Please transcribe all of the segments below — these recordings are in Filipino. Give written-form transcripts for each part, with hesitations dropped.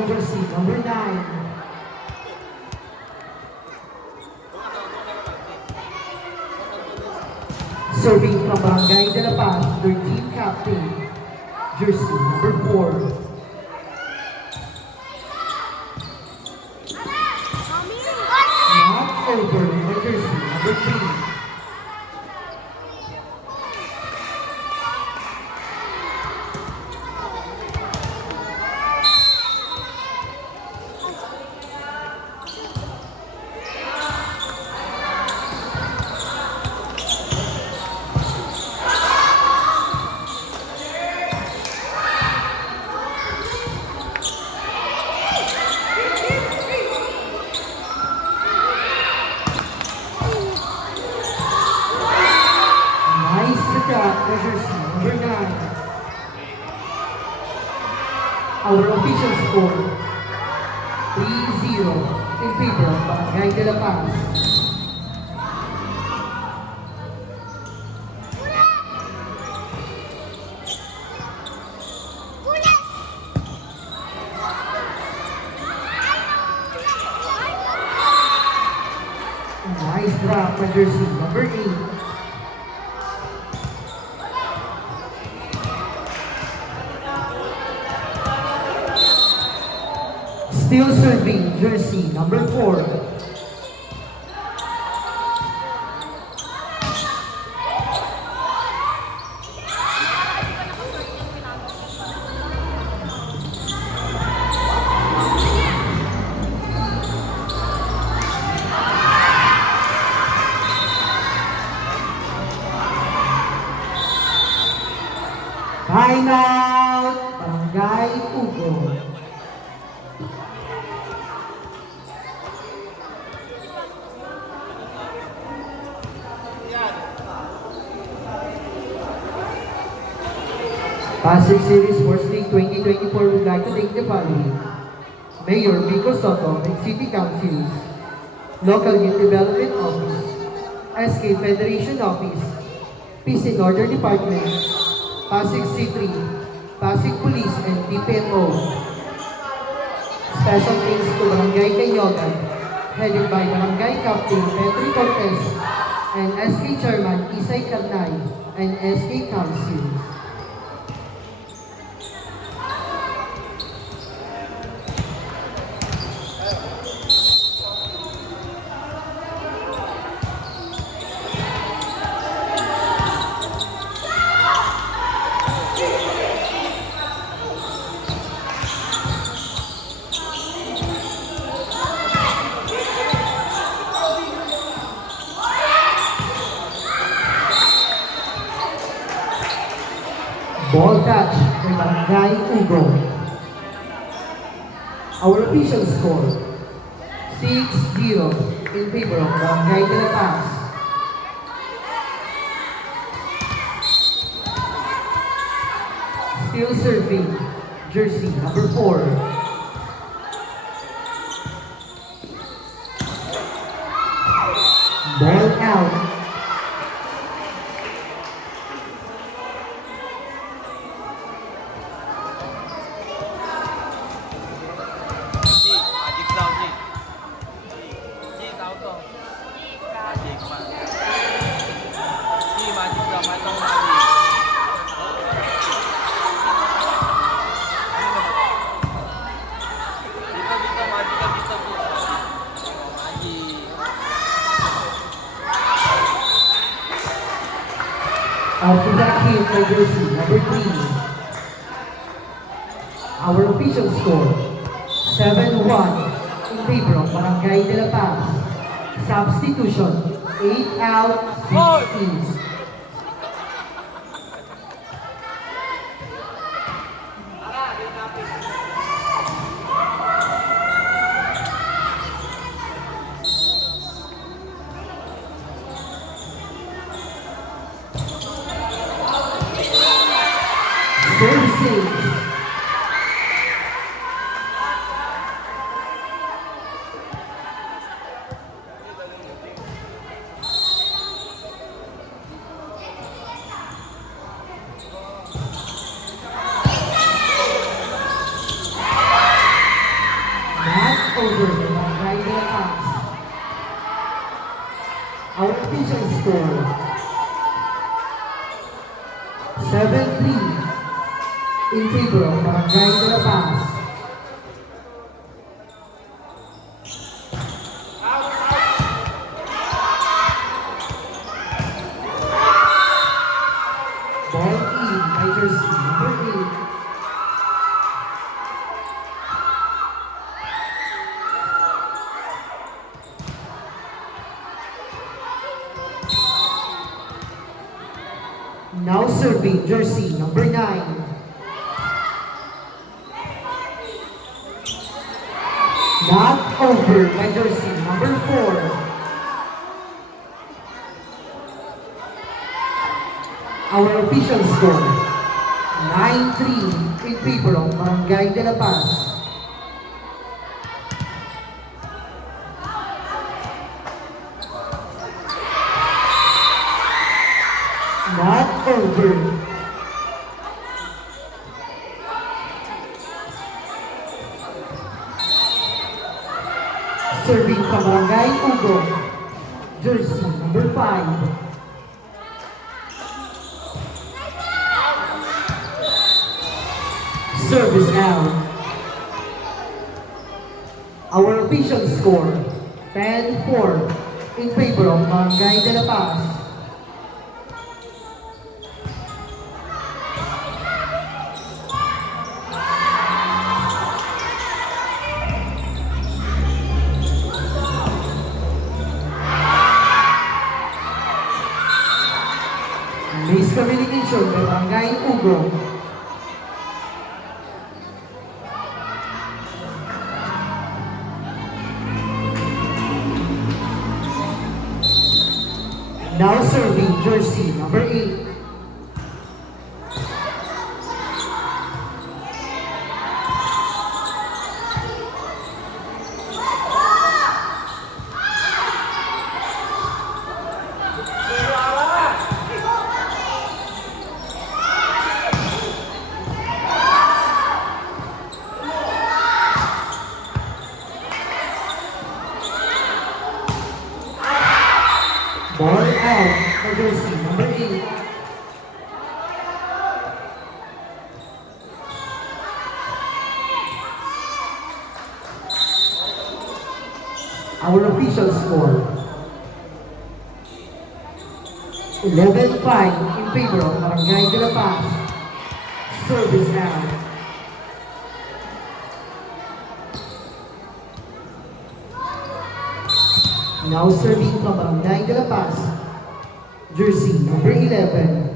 by jersey number 9. Serving from Barangay de la Paz, their team captain, jersey number 4. Not over by jersey number 3. Jersey number 9. Our official score 3-0 in favor of Barangay de la Paz. Nice drop by jersey number 8. Still serving jersey number 4. Final Barangay Ugo. Pasig City Sports League 2024 would like to thank the following: Mayor Vico Soto and City Councils, Local Youth Development Office, SK Federation Office, Peace and Order Department, Pasig City, Pasig Police and DPMO. Special thanks to Barangay Canyogan, headed by Barangay Captain Petri Cortez and SK Chairman Isay Carnay and SK Councils. Ball catch by Barangay Ugo. Our official score 6-0 in favor of Barangay de la Paz. Still serving jersey number 4. Ball out. After that hit by jersey number 3. Our official score 7-1 in favor of Barangay de la Paz. Substitution 8 out, 16. Services. score 7-3 in favor of Barangay de la Paz. Ball in by jersey number 8. Now serving jersey number 9. Knocked over by jersey number 4. Our official score 9-3 in favor of Barangay de la Paz. Not over. Serving from Barangay Ugong, jersey number 5. Service out. Our official score 10-4 in favor of Barangay de la Paz. Miscommunication by Barangay Ugong. Now serving jersey number 8. Ball out for jersey number 8. Our official score 11-5 in favor of Barangay de la Paz. Service out. Now serving from Barangay de la Paz, jersey number 11.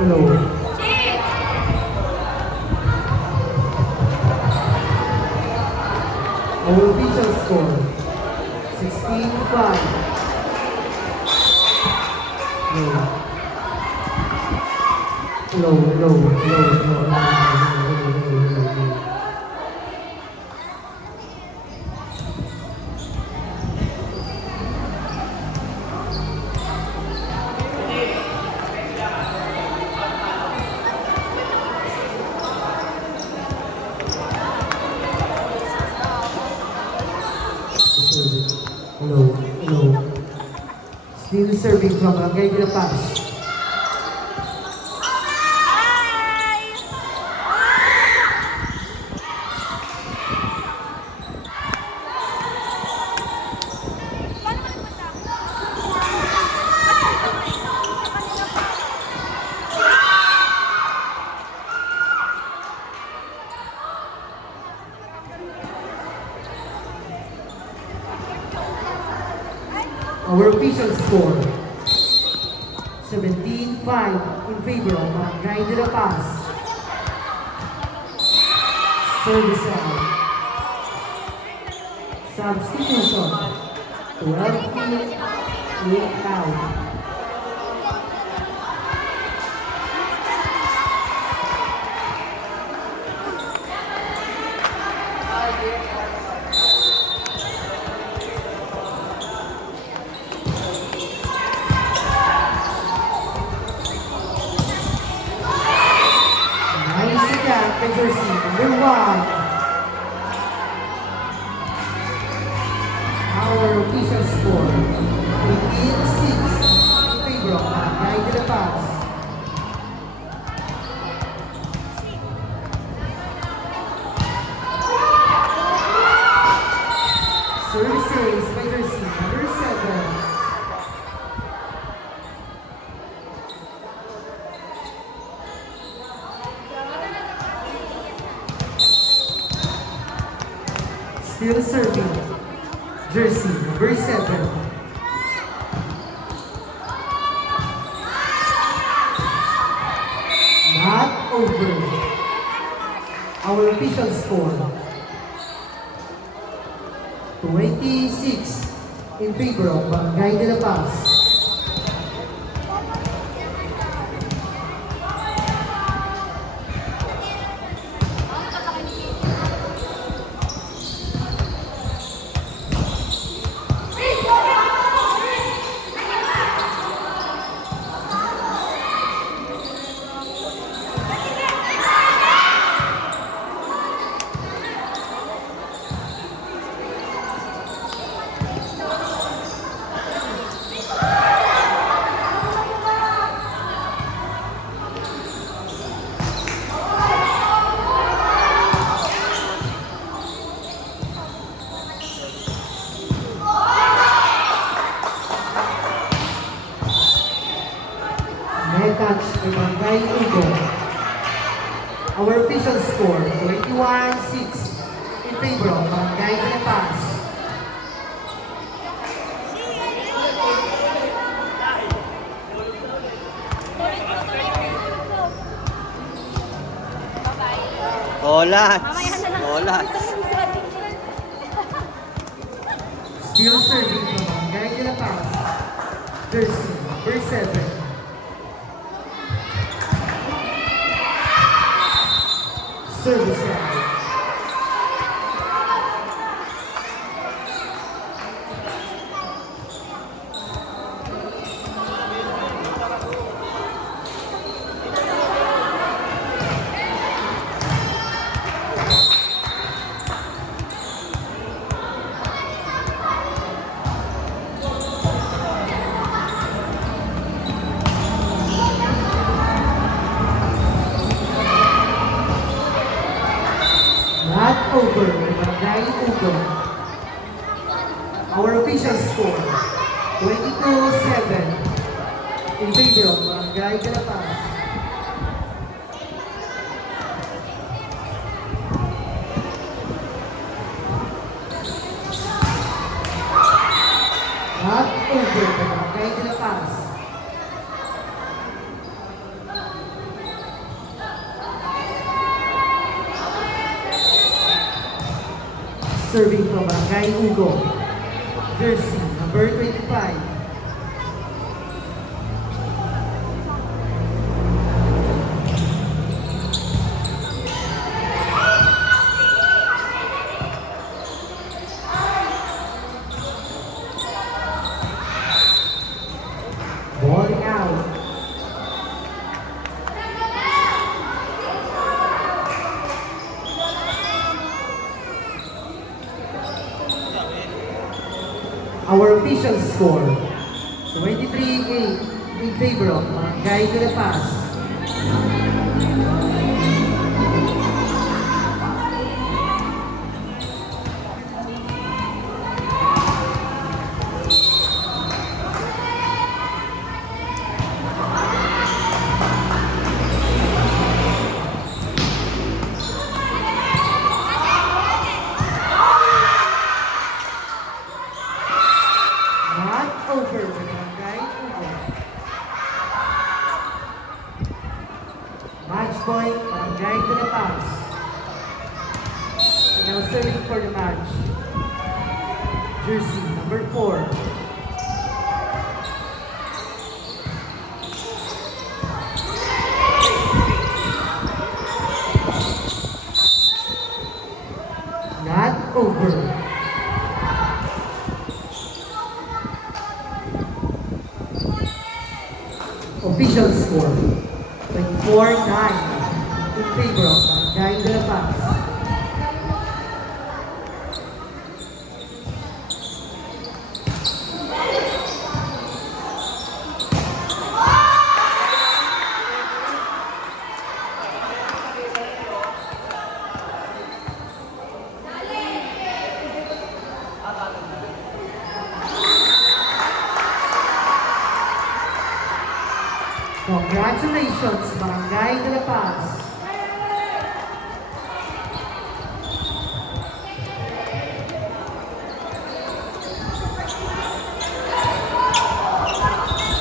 Hello. Our official score 16-5. Hello. Hello, hello, hello, hello, hello. Hello, hello. Still serving from Barangay de la Paz. Our official score, 17-5 in favor of Barangay de la Paz. Service out. Substitution, 12 feet, 8 out. The jersey number 1. Our official score, 18-6 in favor of Barangay de la Paz. Services by jersey number 7. Still serving, jersey number 7. Not over. Our official score, 26 in favor of Barangay de la Paz. Touch by Barangay Ugo. Our official score, 21-6 in favor of Barangay de la Paz. Olats! Olats! Still serving from Barangay de la Paz. Jersey number 7. Service out. Not over by Barangay Ugo. Our official score, 22-7 in favor of Barangay de la Paz. Not over by Barangay de la Paz. Serving from Barangay Ugo, jersey number 25. Our official score, 23-8 in favor of Barangay de la Paz. Not over, Barangay over. Match point, Barangay de la Paz. Now serving for the match. Jersey number 4. Not over. Official score, 24-9 in favor of Barangay de la Paz. Congratulations, Barangay de la Paz.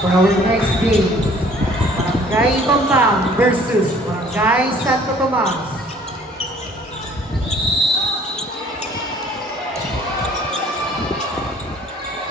For our next game, Barangay Pampang versus Barangay Santo Tomas.